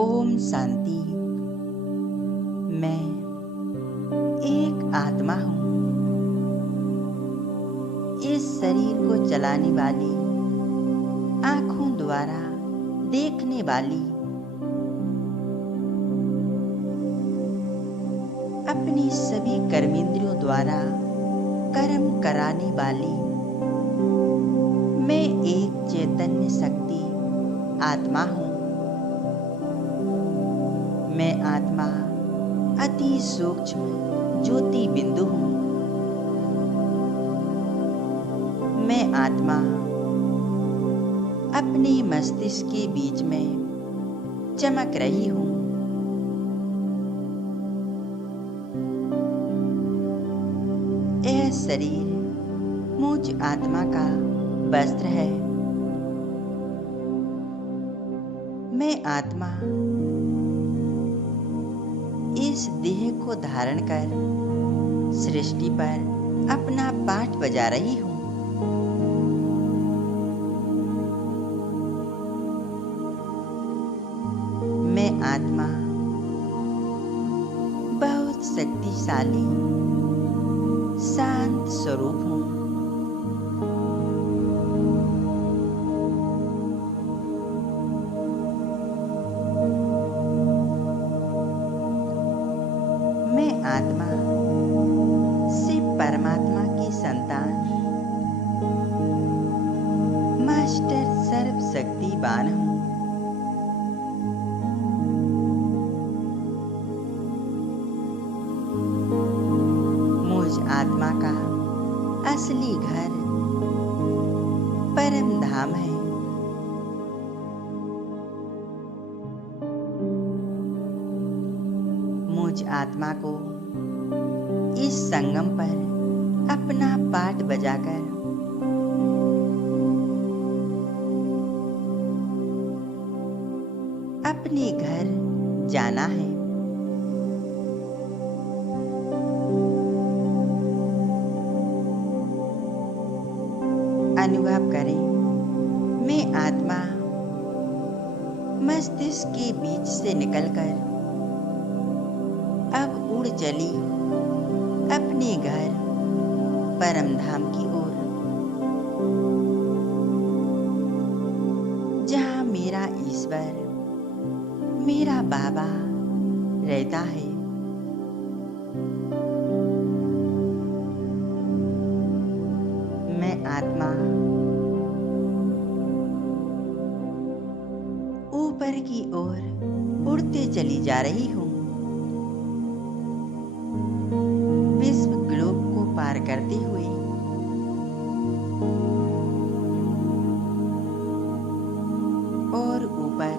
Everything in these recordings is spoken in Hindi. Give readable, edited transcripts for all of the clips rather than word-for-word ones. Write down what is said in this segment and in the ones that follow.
ओम शांति। मैं एक आत्मा हूँ। इस शरीर को चलाने वाली, आँखों द्वारा देखने वाली, अपनी सभी कर्मेंद्रियों द्वारा कर्म कराने वाली मैं एक चैतन्य शक्ति आत्मा हूँ। मैं आत्मा अति सूक्ष्म ज्योति बिंदु हूँ। मैं आत्मा अपने मस्तिष्क के बीच में चमक रही हूँ। यह शरीर मुझ आत्मा का वस्त्र है। मैं आत्मा इस देह को धारण कर सृष्टि पर अपना पाठ बजा रही हूँ। मैं आत्मा बहुत शक्तिशाली शांत स्वरूप हूँ। मैं आत्मा शिव परमात्मा की संतान, मास्टर सर्वशक्तिवान हूँ। मुझ आत्मा का असली घर परम धाम है। मुझ आत्मा को इस संगम पर अपना पाठ बजाकर अपने घर जाना है। अनुभव करें, मैं आत्मा मस्तिष्क के बीच से निकलकर अब उड़ चली अपने घर परम धाम की ओर, जहाँ मेरा ईश्वर, मेरा बाबा रहता है। मैं आत्मा ऊपर की ओर उड़ते चली जा रही हूँ। विश्व ग्लोब को पार करते हुए और ऊपर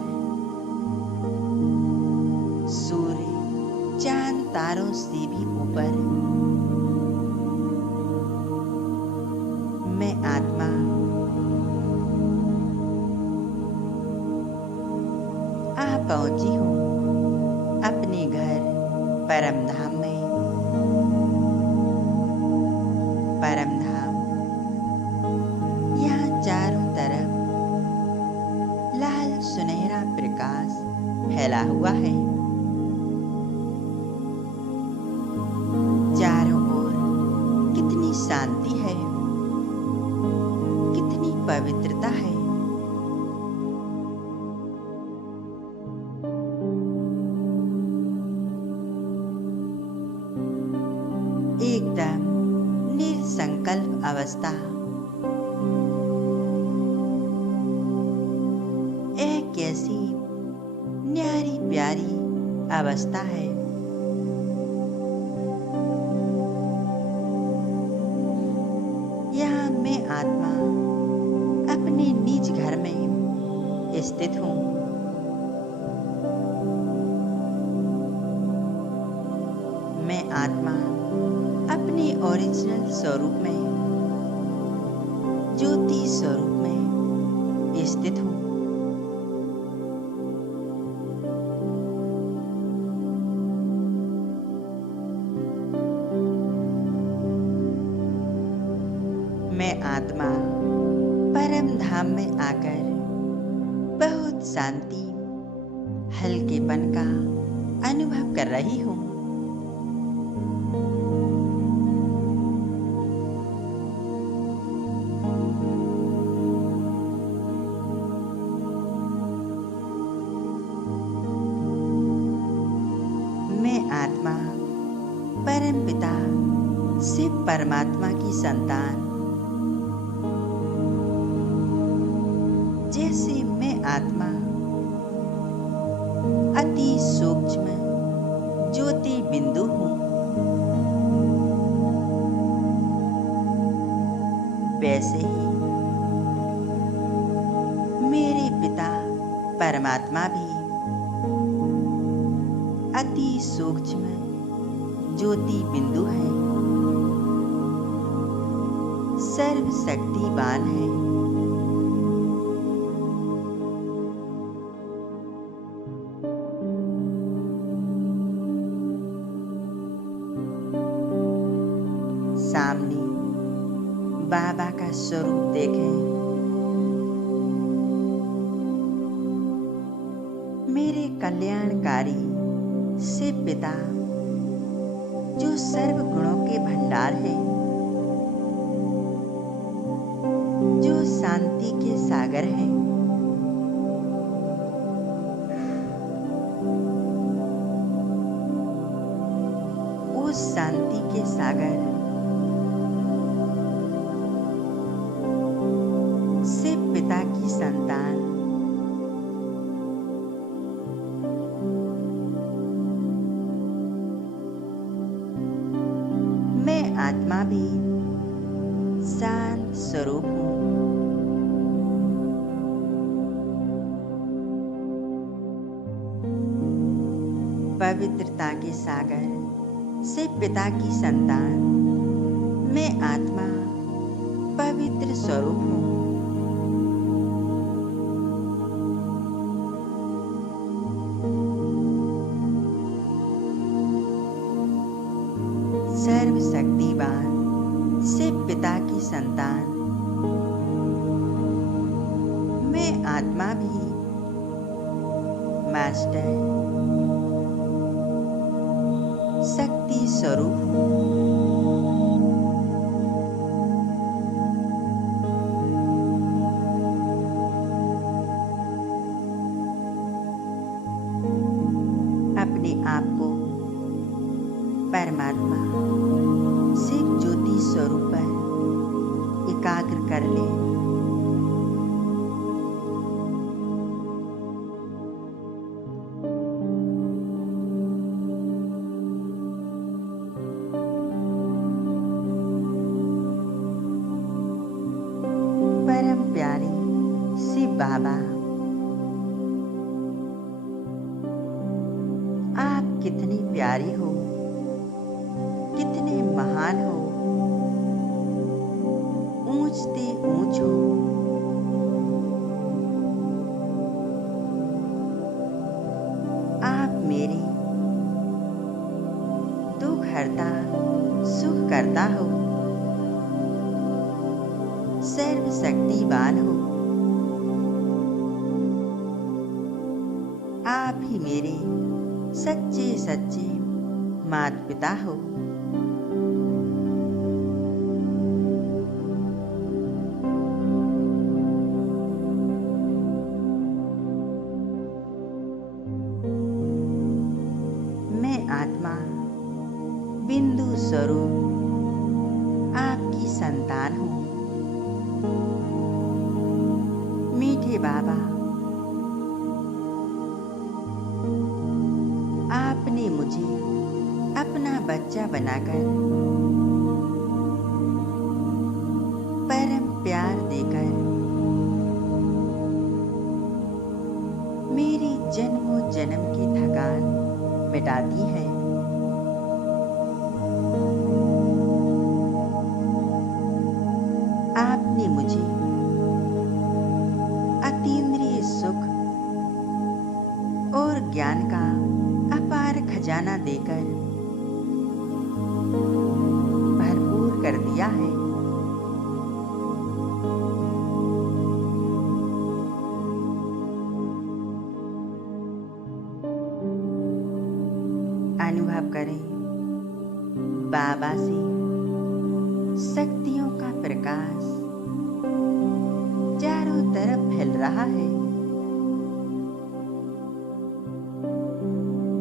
सूर्य चांद तारों से भी ऊपर मैं आत्मा आ पहुंची हूँ अपने घर परम धाम में। परम धाम यहाँ चारों तरफ लाल सुनहरा प्रकाश फैला हुआ है। चारों ओर कितनी शांति है, कितनी पवित्रता है। एकदम निसंकल्प अवस्था। एक कैसी न्यारी प्यारी अवस्था है। यहाँ मैं आत्मा अपने निज घर में स्थित हूँ। मैं आत्मा अपने ओरिजिनल स्वरूप में, ज्योति स्वरूप में स्थित हूँ। मैं आत्मा परम धाम में आकर बहुत शांति, हल्केपन का अनुभव कर रही हूँ। मैं आत्मा परमपिता शिव परमात्मा की संतान, जैसे मैं आत्मा अति सूक्ष्म ज्योति बिंदु हूँ, वैसे ही मेरे पिता परमात्मा भी अति सूक्ष्म ज्योति बिंदु है, सर्वशक्तिवान है। सामने बाबा का स्वरूप देखें। मेरे कल्याणकारी शिव पिता जो सर्व गुणों के भंडार है, जो शांति के सागर है, उस शांति के सागर शिव पिता की संतान मैं आत्मा भी शांत स्वरूप हूँ। पवित्रता के सागर शिव पिता की संतान मैं आत्मा पवित्र स्वरूप हूँ। सर्वशक्तिवान शिव पिता की संतान मैं आत्मा भी मास्टर शक्ति स्वरूप हूँ। अपने आप को परमात्मा शिव ज्योति स्वरूप पर एकाग्र कर ले। परम प्यारे शिव बाबा, आप कितने प्यारे हो, कितने महान हो, ऊंचते ऊंच हो। आप मेरे दुख हरता सुख करता हो, सर्वशक्तिवान हो। आप ही मेरे सच्चे सच्चे माता पिता हो। मैं आत्मा बिंदु स्वरूप आपकी संतान हूँ। मीठे बाबा, आपने मुझे अपना बच्चा बनाकर परम प्यार देकर मेरी जन्मों जन्म की थकान मिटा दी है। आपने मुझे अतीन्द्रिय सुख और ज्ञान का अपार खजाना देकर भरपूर कर दिया है। अनुभव करें बाबा से शक्तियों का प्रकाश चारों तरफ फैल रहा है।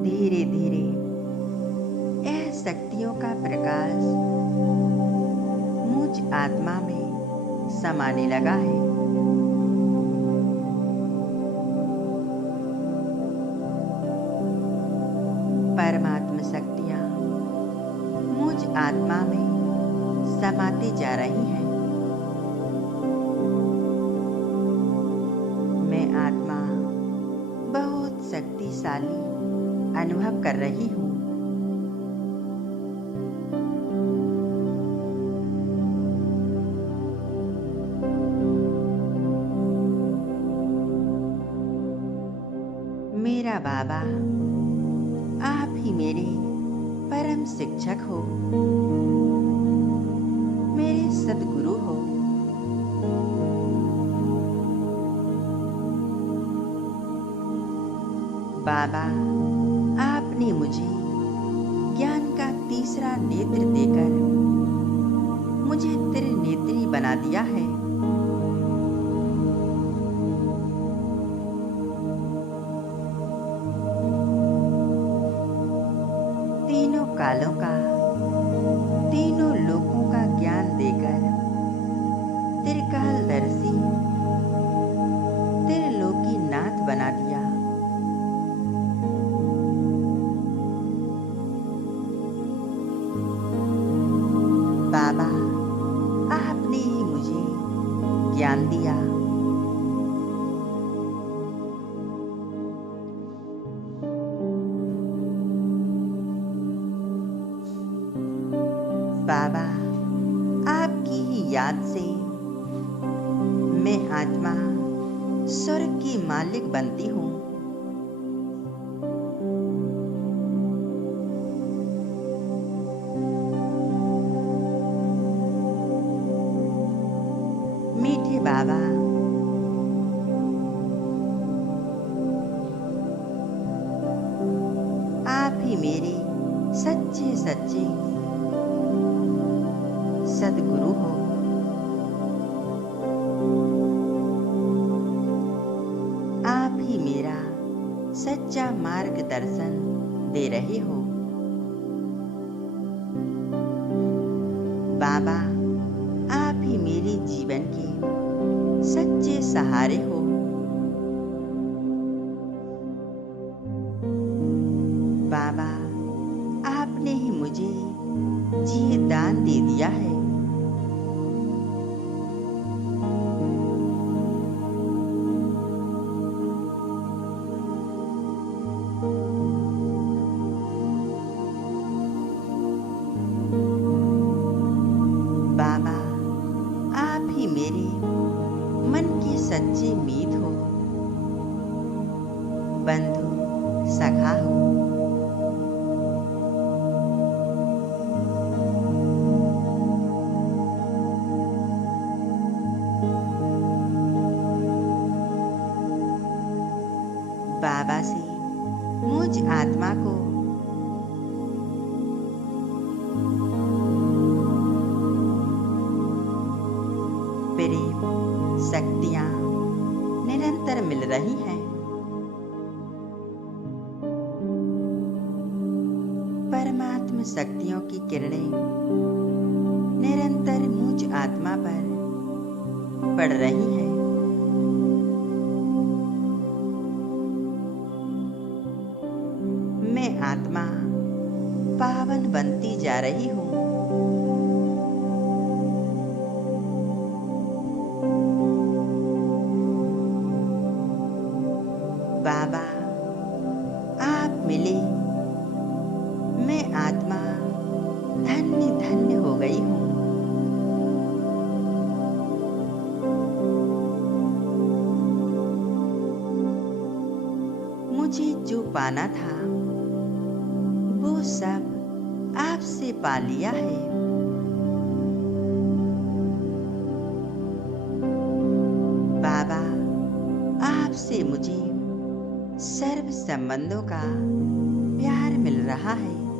धीरे धीरे यह शक्तियों का प्रकाश मुझ आत्मा में समाने लगा है। परमात्मा शक्तियां मुझ आत्मा में समाती जा रही हैं। मैं आत्मा बहुत शक्तिशाली अनुभव कर रही हूँ। मेरा बाबा, आप ही मेरे परम शिक्षक हो, मेरे सद्गुरु हो। बाबा, आपने मुझे ज्ञान का तीसरा नेत्र देकर मुझे त्रिनेत्री बना दिया है। तीनों कालों का, तीनों लोकों का ज्ञान देकर त्रिकालदर्शी, त्रिलोकी नाथ बना दिया। बाबा, आपने ही मुझे ज्ञान दिया। बाबा, आपकी ही याद से मैं आत्मा स्वर्ग की मालिक बनती हूँ। मीठे बाबा, आप ही मेरे सच्चे सच्चे सद्गुरु हो। आप ही मेरा सच्चा मार्गदर्शन दे रहे हो। बाबा, आप ही मेरे जीवन के सच्चे सहारे हो। बाबा, आपने ही मुझे जी दान दे दिया है। बाबा, आप ही मेरे मन के सच्चे मीत हो, बंधु सखा हो। बाबा से मुझ आत्मा को प्रेम शक्तियां निरंतर मिल रही हैं। परमात्मा शक्तियों की किरणें निरंतर मुझ आत्मा पर पड़ रही हैं। मैं आत्मा पावन बनती जा रही हूँ। बाबा, आप मिले, मैं आत्मा धन्य धन्य हो गई हूँ। मुझे जो पाना था वो सब आपसे पा लिया है। बाबा, आपसे मुझे सर्व संबंधों का प्यार मिल रहा है।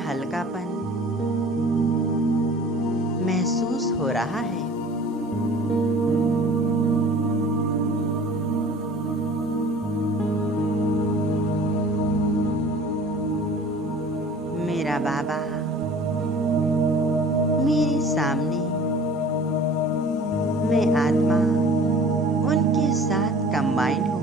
हल्कापन महसूस हो रहा है। मेरा बाबा मेरे सामने, मैं आत्मा उनके साथ कंबाइन हूँ।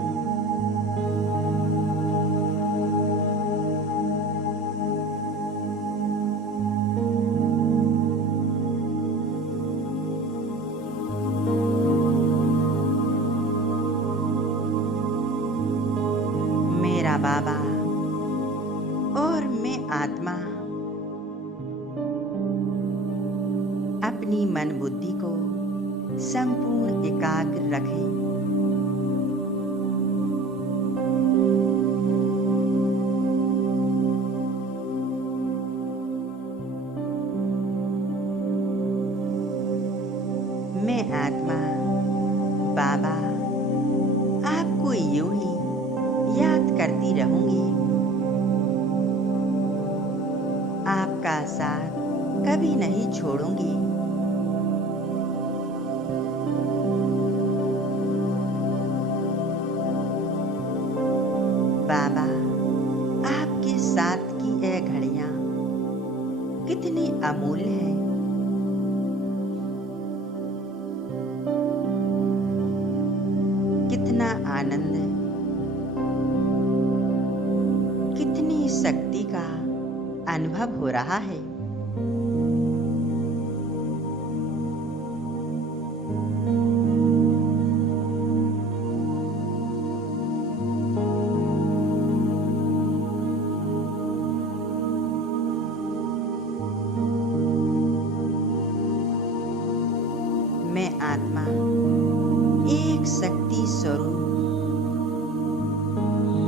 मेरा बाबा और मैं आत्मा अपनी मन बुद्धि को संपूर्ण एकाग्र रखें। मैं आत्मा बाबा आपको यूं ही याद करती रहूंगी। आपका साथ कभी नहीं छोड़ूंगी। बाबा, आपके साथ की ये घड़ियां कितनी अमूल्य है। कितना आनंद, कितनी शक्ति का अनुभव हो रहा है। मैं आत्मा एक शक्ति स्वरूप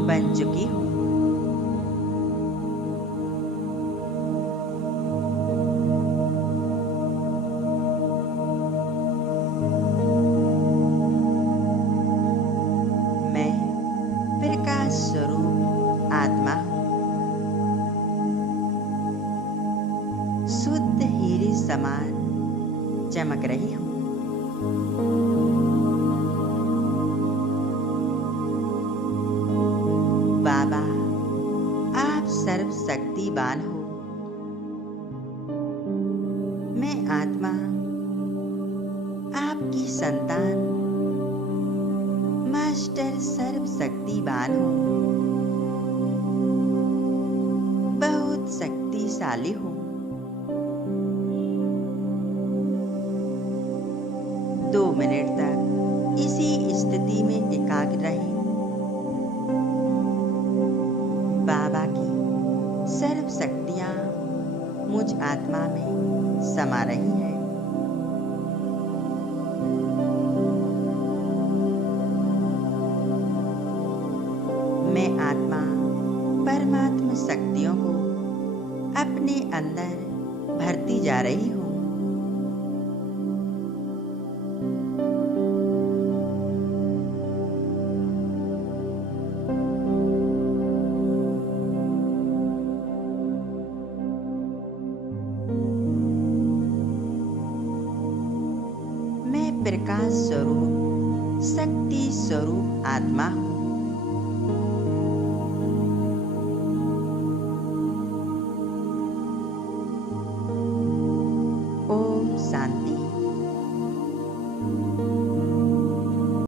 बन चुकी हूँ। मैं प्रकाश स्वरूप आत्मा हूँ। शुद्ध हीरे समान चमक रही हूँ। बाबा, आप सर्वशक्तिवान हो। मैं आत्मा आपकी संतान मास्टर सर्वशक्तिवान हूँ। बहुत शक्तिशाली हूँ। 2 मिनट तक इसी स्थिति में एकाग्र रहें। बाबा की सर्व शक्तियाँ मुझ आत्मा में समा रही हैं। मैं आत्मा परमात्मा शक्तियों को अपने अंदर भरती जा रही हूँ। मैं प्रकाश स्वरूप शक्ति स्वरूप आत्मा हूँ। ओम शांति।